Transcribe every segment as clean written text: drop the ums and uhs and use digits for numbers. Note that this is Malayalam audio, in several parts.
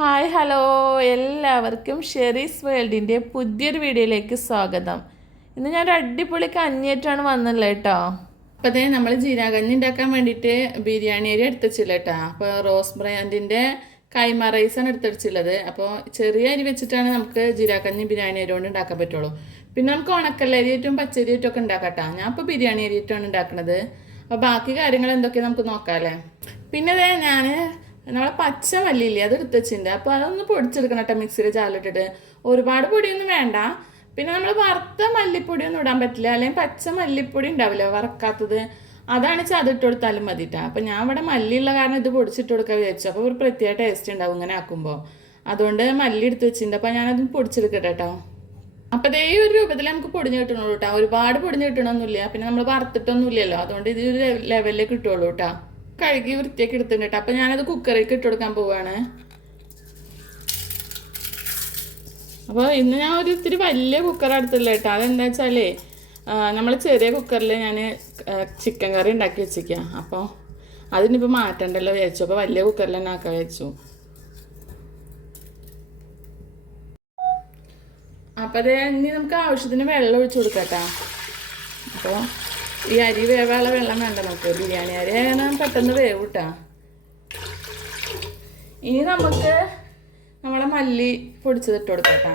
ഹായ് ഹലോ എല്ലാവർക്കും ഷെറീസ് വേൾഡിൻ്റെ പുതിയൊരു വീഡിയോയിലേക്ക് സ്വാഗതം. ഇന്ന് ഞാനൊരു അടിപൊളി കഞ്ഞിയായിട്ടാണ് വന്നുള്ളത് കേട്ടോ. അപ്പോൾ അതേ നമ്മൾ ജീരാകഞ്ഞി ഉണ്ടാക്കാൻ വേണ്ടിയിട്ട് ബിരിയാണി അരി എടുത്തുവച്ചില്ല കേട്ടോ. അപ്പോൾ റോസ് ബ്രാൻഡിൻ്റെ കൈമ റൈസാണ് എടുത്തുവച്ചുള്ളത്. അപ്പോൾ ചെറിയ അരി വെച്ചിട്ടാണ് നമുക്ക് ജീരാകഞ്ഞി ബിരിയാണി അരി കൊണ്ട് ഉണ്ടാക്കാൻ പറ്റുള്ളൂ. പിന്നെ നമുക്ക് ഉണക്കല്ലരിയായിട്ടും പച്ചരിയായിട്ടും ഒക്കെ ഉണ്ടാക്കാം കേട്ടോ. ഞാൻ ഇപ്പോൾ ബിരിയാണി അരിയായിട്ടാണ് ഉണ്ടാക്കുന്നത്. അപ്പോൾ ബാക്കി കാര്യങ്ങൾ എന്തൊക്കെയാണ് നമുക്ക് നോക്കാം അല്ലേ. പിന്നെ അതേ ഞാൻ നമ്മളെ പച്ച മല്ലിയില്ലേ അത് എടുത്ത് വെച്ചിട്ടുണ്ട്. അപ്പോൾ അതൊന്ന് പൊടിച്ചെടുക്കണം കേട്ടോ മിക്സിയിൽ ചാലിട്ടിട്ട്. ഒരുപാട് പൊടിയൊന്നും വേണ്ട. പിന്നെ നമ്മൾ വറുത്ത മല്ലിപ്പൊടിയൊന്നും ഇടാൻ പറ്റില്ല, അല്ലെങ്കിൽ പച്ച മല്ലിപ്പൊടി ഉണ്ടാവില്ല വറക്കാത്തത്, അതാണ് ചതിട്ട് കൊടുത്താലും മതിട്ടാ. അപ്പോൾ ഞാൻ ഇവിടെ മല്ലിയുള്ള കാരണം ഇത് പൊടിച്ചിട്ട് കൊടുക്കാൻ വിചാരിച്ചു. അപ്പോൾ ഒരു പ്രത്യേക ടേസ്റ്റ് ഉണ്ടാവും ഇങ്ങനെ ആക്കുമ്പോൾ. അതുകൊണ്ട് മല്ലി എടുത്ത് വെച്ചിട്ടുണ്ട്. അപ്പോൾ ഞാനത് പൊടിച്ചെടുക്കട്ടെ കേട്ടോ. അപ്പോൾ ഇതേ ഒരു രൂപത്തിൽ നമുക്ക് പൊടിഞ്ഞ് കിട്ടണുള്ളൂ കേട്ടോ. ഒരുപാട് പൊടിഞ്ഞ് കിട്ടണമൊന്നുമില്ല. പിന്നെ നമ്മൾ വറുത്തിട്ടൊന്നുമില്ലല്ലോ, അതുകൊണ്ട് ഇത് ഒരു ലെവലിൽ കിട്ടുള്ളൂ കേട്ടോ. കഴുകി വൃത്തിയാക്കി എടുത്തിട്ടുണ്ട് കേട്ടോ. അപ്പോൾ ഞാനത് കുക്കറിലേക്ക് ഇട്ട് കൊടുക്കാൻ പോവുകയാണ്. അപ്പോൾ ഇന്ന് ഞാൻ ഒരു ഇത്തിരി വലിയ കുക്കർ എടുത്തില്ല കേട്ടോ. അതെന്താ വെച്ചാലേ നമ്മൾ ചെറിയ കുക്കറിൽ ഞാൻ ചിക്കൻ കറി ഉണ്ടാക്കി വെച്ചിരിക്കുക. അപ്പോൾ അതിനിപ്പോൾ മാറ്റണ്ടല്ലോ വിചാരിച്ചു. അപ്പോൾ വലിയ കുക്കറിൽ തന്നെ ആക്കാൻ വെച്ചു. അപ്പോൾ അത് ഇനി നമുക്ക് ആവശ്യത്തിന് വെള്ളം ഒഴിച്ചു കൊടുക്കാം കേട്ടോ. അപ്പോൾ ഈ അരി വേവാനുള്ള വെള്ളം വേണ്ട നമുക്ക്. ബിരിയാണി അരി ആയാലും പെട്ടെന്ന് വേവ് കിട്ടാ. ഇനി നമുക്ക് നമ്മളെ മല്ലി പൊടിച്ചത് ഇട്ട് കൊടുക്കാം കേട്ടോ.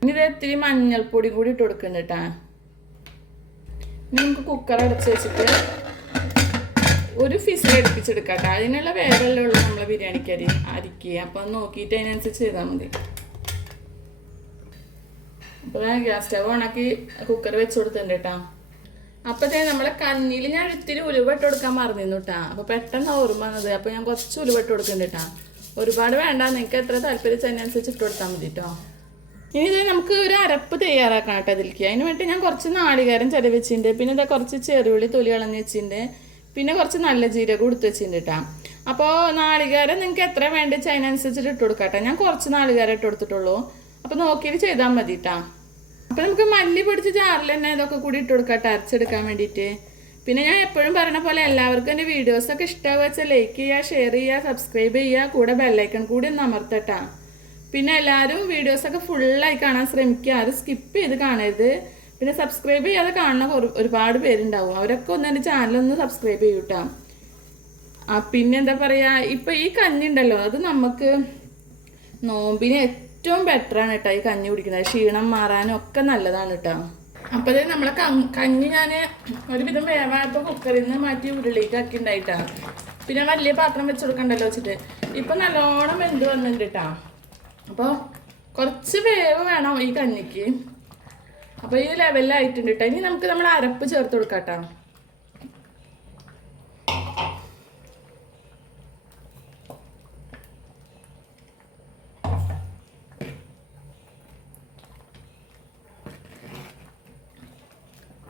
ഇനി ഇത് ഇത്തിരി മഞ്ഞൾപ്പൊടി കൂടി ഇട്ട് കൊടുക്കുന്നുണ്ട് കേട്ടോ. ഇനി നമുക്ക് കുക്കർ അടച്ച് വെച്ചിട്ട് ഒരു ഫിസിൽ അടുപ്പിച്ചെടുക്കാം കേട്ടോ. അതിനുള്ള വേവെല്ലാം ഉള്ളൂ നമ്മളെ ബിരിയാണിക്ക് അരിക്കുക. അപ്പം നോക്കിയിട്ട് അതിനനുസരിച്ച് ചെയ്താൽ മതി. അപ്പോൾ ഞാൻ ഗ്യാസ് സ്റ്റവ് ഓണാക്കി കുക്കർ വെച്ച് കൊടുത്തിട്ടുണ്ട് കേട്ടോ. അപ്പോൾ നമ്മളെ കഞ്ഞിയിൽ ഞാൻ ഇത്തിരി ഉലുവ ഇട്ട് കൊടുക്കാൻ മറന്നിരുന്നു കേട്ടോ. അപ്പോൾ പെട്ടെന്ന് ഓർമ്മ വന്നത്. അപ്പോൾ ഞാൻ കുറച്ച് ഉലുവ ഇട്ട് കൊടുക്കുന്നുണ്ട് കേട്ടോ. ഒരുപാട് വേണ്ട, നിങ്ങൾക്ക് എത്ര താല്പര്യം അതിനനുസരിച്ച് ഇട്ട് കൊടുത്താൽ മതി കേട്ടോ. ഇനി ഇത് നമുക്ക് ഒരു അരപ്പ് തയ്യാറാക്കണം കേട്ടോ അതിലേക്ക്. അതിന് വേണ്ടി ഞാൻ കുറച്ച് നാളികേരം ചില വെച്ചിട്ടുണ്ട്. പിന്നെ ഇതാ കുറച്ച് ചെറുള്ളി തൊലി കളഞ്ഞ് വെച്ചിട്ടുണ്ട്. പിന്നെ കുറച്ച് നല്ല ജീരകം എടുത്ത് വെച്ചിട്ടുണ്ട് കേട്ടോ. അപ്പോൾ നാളികേരം നിങ്ങൾക്ക് എത്ര വേണ്ടിച്ച് അതിനനുസരിച്ചിട്ട് ഇട്ട് കൊടുക്കാം കേട്ടോ. ഞാൻ കുറച്ച് നാളികേരം ഇട്ട് കൊടുത്തിട്ടുള്ളൂ. അപ്പോൾ നോക്കിയിട്ട് ചെയ്താൽ മതി കേട്ടോ. അപ്പോൾ നമുക്ക് മല്ലി പൊടിച്ച് ജാറിൽ തന്നെ ഇതൊക്കെ കൂടി ഇട്ട് കൊടുക്കാം കേട്ടോ, അരച്ചെടുക്കാൻ വേണ്ടിയിട്ട്. പിന്നെ ഞാൻ എപ്പോഴും പറയുന്ന പോലെ എല്ലാവർക്കും എൻ്റെ വീഡിയോസൊക്കെ ഇഷ്ടമാകുക വെച്ചാൽ ലൈക്ക് ചെയ്യുക, ഷെയർ ചെയ്യുക, സബ്സ്ക്രൈബ് ചെയ്യുക, കൂടെ ബെല്ലൈക്കൺ കൂടി ഒന്ന് അമർത്തട്ടാ. പിന്നെ എല്ലാവരും വീഡിയോസൊക്കെ ഫുള്ളായി കാണാൻ ശ്രമിക്കുക, ആരും സ്കിപ്പ് ചെയ്ത് കാണരുത്. പിന്നെ സബ്സ്ക്രൈബ് ചെയ്യാതെ കാണുന്ന ഒരുപാട് പേരുണ്ടാവും. അവരൊക്കെ ഒന്ന് എൻ്റെ ചാനലൊന്ന് സബ്സ്ക്രൈബ് ചെയ്യൂട്ടാ. പിന്നെ എന്താ പറയുക, ഇപ്പോൾ ഈ കഞ്ഞി ഉണ്ടല്ലോ അത് നമുക്ക് നോമ്പിന് ഏറ്റവും ബെറ്ററാണ് കേട്ടോ ഈ കഞ്ഞി കുടിക്കുന്നത്. ക്ഷീണം മാറാനും ഒക്കെ നല്ലതാണ് കേട്ടോ. അപ്പോൾ അത് നമ്മളെ കഞ്ഞി ഞാൻ ഒരുവിധം വേവായപ്പോൾ കുക്കറിൽ നിന്ന് മാറ്റി ഉരുളിക്ക് ആക്കി ഉണ്ടായിട്ടാ. പിന്നെ വലിയ പാത്രം വെച്ച് കൊടുക്കണ്ടല്ലോ വെച്ചിട്ട് ഇപ്പം നല്ലോണം വെന്ത് വന്നിട്ടുണ്ട് കേട്ടോ. അപ്പോൾ കുറച്ച് വേവ് വേണം ഈ കഞ്ഞിക്ക്. അപ്പോൾ ഈ ലെവലിലായിട്ടുണ്ട് കേട്ടോ. ഇനി നമുക്ക് നമ്മൾ അരപ്പ് ചേർത്ത് കൊടുക്കാം കേട്ടോ.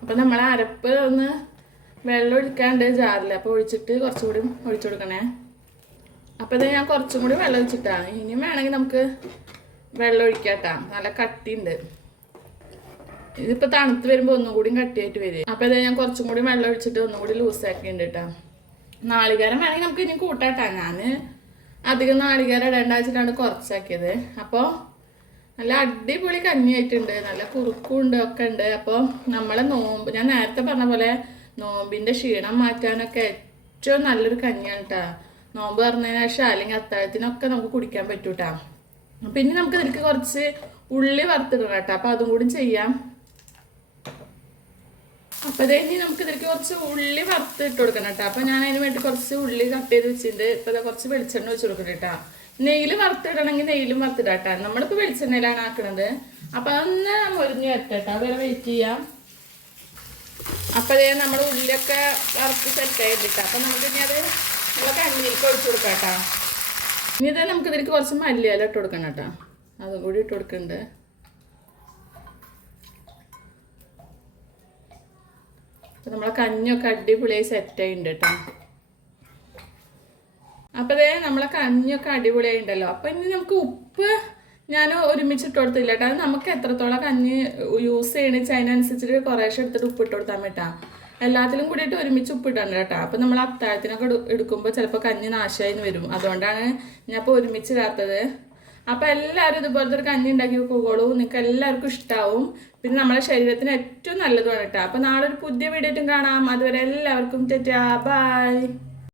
അപ്പോൾ നമ്മൾ അരപ്പ് ഒന്ന് വെള്ളം ഒഴിക്കാണ്ട് ജാറിൽ, അപ്പോൾ ഒഴിച്ചിട്ട് കുറച്ചുകൂടി ഒഴിച്ചു കൊടുക്കണേ. അപ്പോൾ ഇത് ഞാൻ കുറച്ചും കൂടി വെള്ളം ഒഴിച്ചിട്ടാണ്. ഇനിയും വേണമെങ്കിൽ നമുക്ക് വെള്ളം ഒഴിക്കാം കേട്ടോ. നല്ല കട്ടിയുണ്ട്. ഇതിപ്പോൾ തണുത്ത് വരുമ്പോൾ ഒന്നുകൂടി കട്ടിയായിട്ട് വരും. അപ്പോൾ ഇത് ഞാൻ കുറച്ചും കൂടി വെള്ളം ഒഴിച്ചിട്ട് ഒന്നുകൂടി ലൂസാക്കിയിട്ടുണ്ട് കേട്ടോ. നാളികേരം വേണമെങ്കിൽ നമുക്ക് ഇനി കൂട്ടാട്ടാ. ഞാൻ അധികം നാളികേരം ഇടേണ്ട വെച്ചിട്ടാണ് കുറച്ചാക്കിയത്. അപ്പോൾ നല്ല അടിപൊളി കഞ്ഞിയായിട്ടുണ്ട്. നല്ല കുറുക്കുണ്ട് ഒക്കെ ഉണ്ട്. അപ്പോൾ നമ്മളെ നോമ്പ് ഞാൻ നേരത്തെ പറഞ്ഞ പോലെ നോമ്പിൻ്റെ ക്ഷീണം മാറ്റാനൊക്കെ ഏറ്റവും നല്ലൊരു കഞ്ഞിയാണ് കേട്ടോ. നോമ്പ് തുറന്നതിന് ശേഷം അല്ലെങ്കിൽ അത്താഴത്തിനൊക്കെ നമുക്ക് കുടിക്കാൻ പറ്റും കേട്ടോ. പിന്നെ നമുക്ക് ഇതിലേക്ക് കുറച്ച് ഉള്ളി വറുത്തിടണം കേട്ടോ. അപ്പോൾ അതും കൂടി ചെയ്യാം. അപ്പോൾ ഇനി നമുക്ക് ഇതിലേക്ക് കുറച്ച് ഉള്ളി വറുത്തിട്ട് കൊടുക്കണം കേട്ടോ. അപ്പോൾ ഞാൻ അതിന് വേണ്ടി കുറച്ച് ഉള്ളി കട്ട് ചെയ്ത് വെച്ചിട്ടുണ്ട്. ഇപ്പോൾ കുറച്ച് വെളിച്ചെണ്ണ വെച്ച് കൊടുക്കണം കേട്ടോ. നെയ്യിൽ വറുത്തിടണമെങ്കിൽ നെയ്യിലും വറുത്തിടാട്ടാ. നമ്മളിപ്പോൾ വെളിച്ചെണ്ണയിലാണ് ആക്കണത്. അപ്പം അതൊന്ന് മൊരിഞ്ഞ് വരട്ടെട്ടാ, വേറെ വെയിറ്റ് ചെയ്യാം. അപ്പോൾ നമ്മൾ ഉള്ളിയൊക്കെ വറുത്ത് സെറ്റായിട്ടാ. അപ്പം നമുക്ക് ഇനി അത് നമ്മളെ കഞ്ഞിയിലേക്ക് ഒഴിച്ചു കൊടുക്കാം കേട്ടോ. ഇനി ഇത് നമുക്ക് ഇതിലേക്ക് കുറച്ച് മല്ലിയില ഇട്ട് കൊടുക്കണം കേട്ടോ. അതും കൂടി ഇട്ട് കൊടുക്കുന്നുണ്ട്. അപ്പം നമ്മളെ കഞ്ഞിയൊക്കെ അടിപൊളിയായി സെറ്റായിട്ടുണ്ട് കേട്ടോ. അപ്പോൾ നമ്മളെ കഞ്ഞിയൊക്കെ അടിപൊളിയായി ഉണ്ടല്ലോ. അപ്പോൾ ഇനി നമുക്ക് ഉപ്പ് ഞാൻ ഒരുമിച്ചിട്ട് കൊടുത്തില്ല കേട്ടോ. അത് നമുക്ക് എത്രത്തോളം കഞ്ഞി യൂസ് ചെയ്യണമെന്ന് വെച്ചാൽ അതിനനുസരിച്ചിട്ട് കുറേശ്ശെ എടുത്തിട്ട് ഉപ്പ് ഇട്ട് കൊടുത്താൽ പറ്റാം. എല്ലാത്തിലും കൂടിയിട്ട് ഒരുമിച്ച് ഉപ്പിടണ്ട കേട്ടോ. അപ്പം നമ്മൾ അത്താഴത്തിനൊക്കെ എടുക്കുമ്പോൾ ചിലപ്പോൾ കഞ്ഞി നാശമായി വരും. അതുകൊണ്ടാണ് ഞാൻ ഇപ്പോൾ ഒരുമിച്ച് ഇടാത്തത്. അപ്പം എല്ലാവരും ഇതുപോലത്തെ ഒരു കഞ്ഞി ഉണ്ടാക്കി വെക്കുകയുള്ളൂ. നിങ്ങൾക്ക് എല്ലാവർക്കും ഇഷ്ടമാവും. പിന്നെ നമ്മുടെ ശരീരത്തിന് ഏറ്റവും നല്ലതുമാണ് കേട്ടോ. അപ്പം നാളെ ഒരു പുതിയ വീഡിയോ ആയിട്ടും കാണാം. അതുവരെ എല്ലാവർക്കും ടാറ്റാ ബൈ.